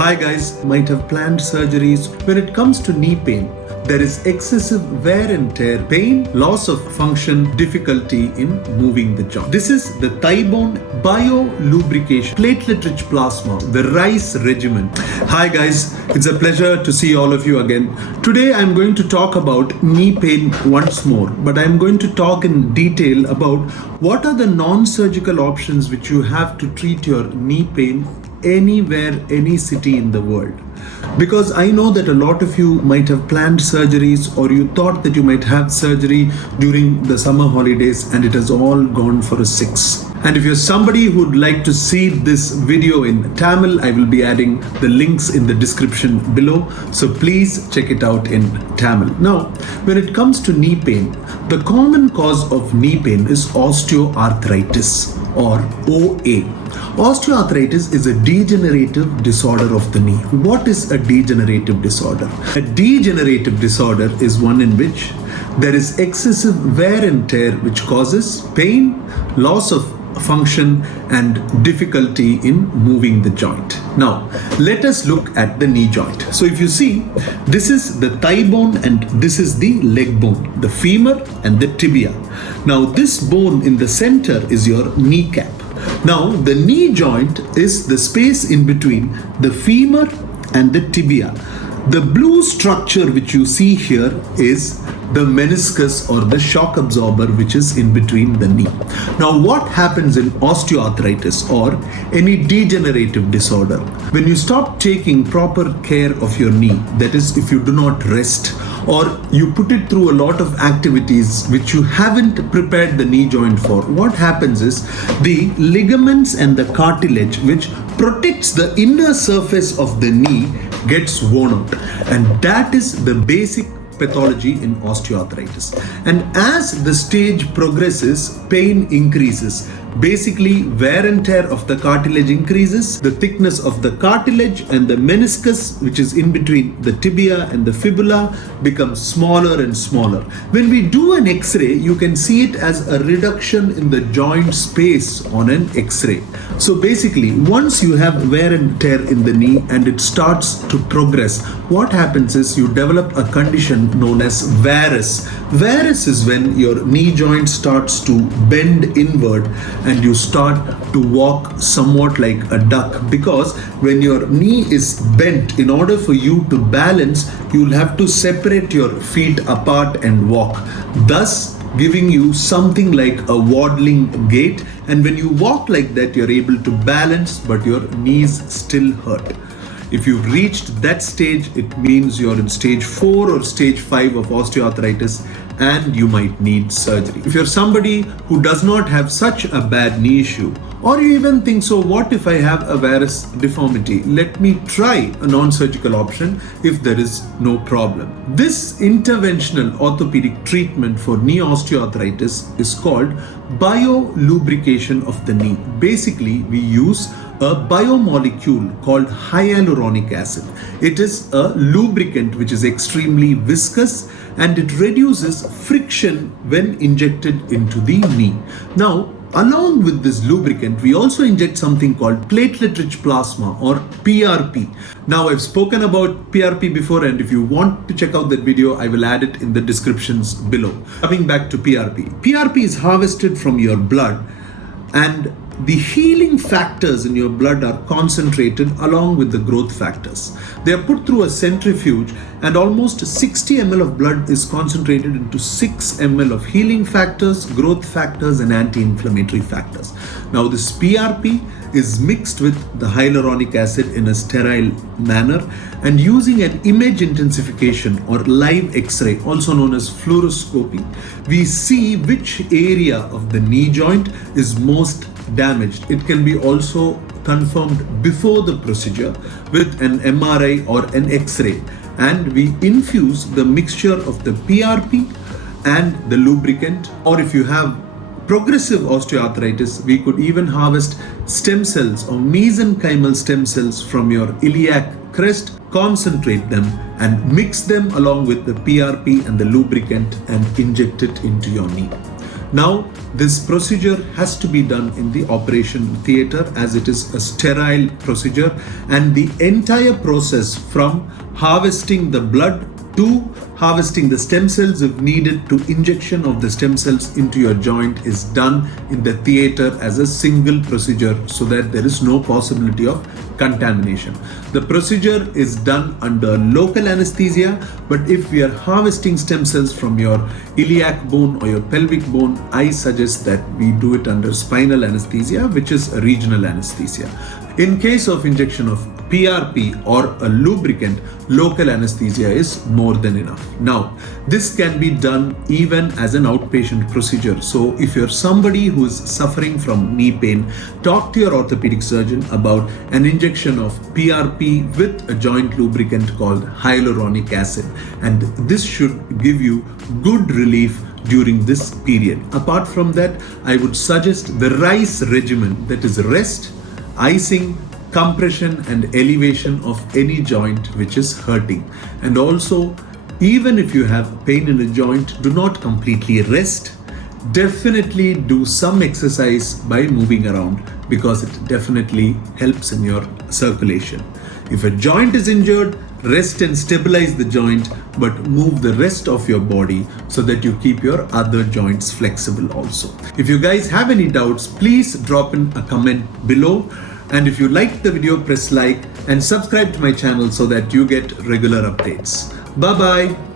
Hi guys, might have planned surgeries. When it comes to knee pain, there is excessive wear and tear, pain, loss of function, difficulty in moving the joint. This is the thigh bone biolubrication, platelet-rich plasma, the RICE regimen. Hi guys, it's a pleasure to see all of you again. Today I'm going to talk about knee pain once more, but I'm going to talk in detail about what are the non-surgical options which you have to treat your knee pain anywhere, any city in the world. Because I know that a lot of you might have planned surgeries or you thought that you might have surgery during the summer holidays and it has all gone for a six. And if you're somebody who would like to see this video in Tamil, I will be adding the links in the description below. So please check it out in Tamil. Now, when it comes to knee pain, the common cause of knee pain is osteoarthritis or OA. Osteoarthritis is a degenerative disorder of the knee. What is a degenerative disorder? A degenerative disorder is one in which there is excessive wear and tear which causes pain, loss of function and difficulty in moving the joint. Now, let us look at the knee joint. So if you see, this is the thigh bone and this is the leg bone, the femur and the tibia. Now, this bone in the center is your kneecap. Now, the knee joint is the space in between the femur and the tibia. The blue structure which you see here is the meniscus or the shock absorber which is in between the knee. Now, what happens in osteoarthritis or any degenerative disorder? When you stop taking proper care of your knee, that is, if you do not rest or you put it through a lot of activities which you haven't prepared the knee joint for, what happens is the ligaments and the cartilage which protects the inner surface of the knee gets worn out, and that is the basic pathology in osteoarthritis. And as the stage progresses, pain increases. Basically, wear and tear of the cartilage increases, the thickness of the cartilage and the meniscus, which is in between the tibia and the fibula, becomes smaller and smaller. When we do an X-ray, you can see it as a reduction in the joint space on an X-ray. So basically, once you have wear and tear in the knee and it starts to progress, what happens is you develop a condition known as varus. Varus is when your knee joint starts to bend inward and you start to walk somewhat like a duck, because when your knee is bent, in order for you to balance, you'll have to separate your feet apart and walk, thus giving you something like a waddling gait. And when you walk like that, you're able to balance, but your knees still hurt. If you've reached that stage, it means you're in stage 4 or stage 5 of osteoarthritis and you might need surgery. If you're somebody who does not have such a bad knee issue, or you even think, so what if I have a varus deformity? Let me try a non-surgical option if there is no problem. This interventional orthopedic treatment for knee osteoarthritis is called biolubrication of the knee. Basically, we use a biomolecule called hyaluronic acid. It is a lubricant which is extremely viscous and it reduces friction when injected into the knee. Now, along with this lubricant, we also inject something called platelet-rich plasma or PRP. Now, I've spoken about PRP before, and if you want to check out that video, I will add it in the descriptions below. Coming back to PRP. PRP is harvested from your blood, and the healing factors in your blood are concentrated along with the growth factors. They are put through a centrifuge and almost 60 ml of blood is concentrated into 6 ml of healing factors, growth factors and anti-inflammatory factors. Now, this PRP is mixed with the hyaluronic acid in a sterile manner, and using an image intensification or live X-ray, also known as fluoroscopy, we see which area of the knee joint is most damaged. It can be also confirmed before the procedure with an MRI or an X-ray, and we infuse the mixture of the PRP and the lubricant. Or if you have progressive osteoarthritis, we could even harvest stem cells or mesenchymal stem cells from your iliac crest, concentrate them and mix them along with the PRP and the lubricant and inject it into your knee. Now, this procedure has to be done in the operation theater as it is a sterile procedure, and the entire process from harvesting the blood to harvesting the stem cells if needed to injection of the stem cells into your joint is done in the theater as a single procedure so that there is no possibility of contamination. The procedure is done under local anesthesia, but if we are harvesting stem cells from your iliac bone or your pelvic bone, I suggest that we do it under spinal anesthesia, which is a regional anesthesia. In case of injection of PRP or a lubricant, local anesthesia is more than enough. Now, this can be done even as an outpatient procedure. So if you're somebody who is suffering from knee pain, talk to your orthopedic surgeon about an injection of PRP with a joint lubricant called hyaluronic acid. And this should give you good relief during this period. Apart from that, I would suggest the RICE regimen, that is rest, icing, compression and elevation of any joint which is hurting. And also, even if you have pain in a joint, do not completely rest. Definitely do some exercise by moving around because it definitely helps in your circulation. If a joint is injured, rest and stabilize the joint, but move the rest of your body so that you keep your other joints flexible also. If you guys have any doubts, please drop in a comment below. And if you liked the video, press like and subscribe to my channel so that you get regular updates. Bye bye.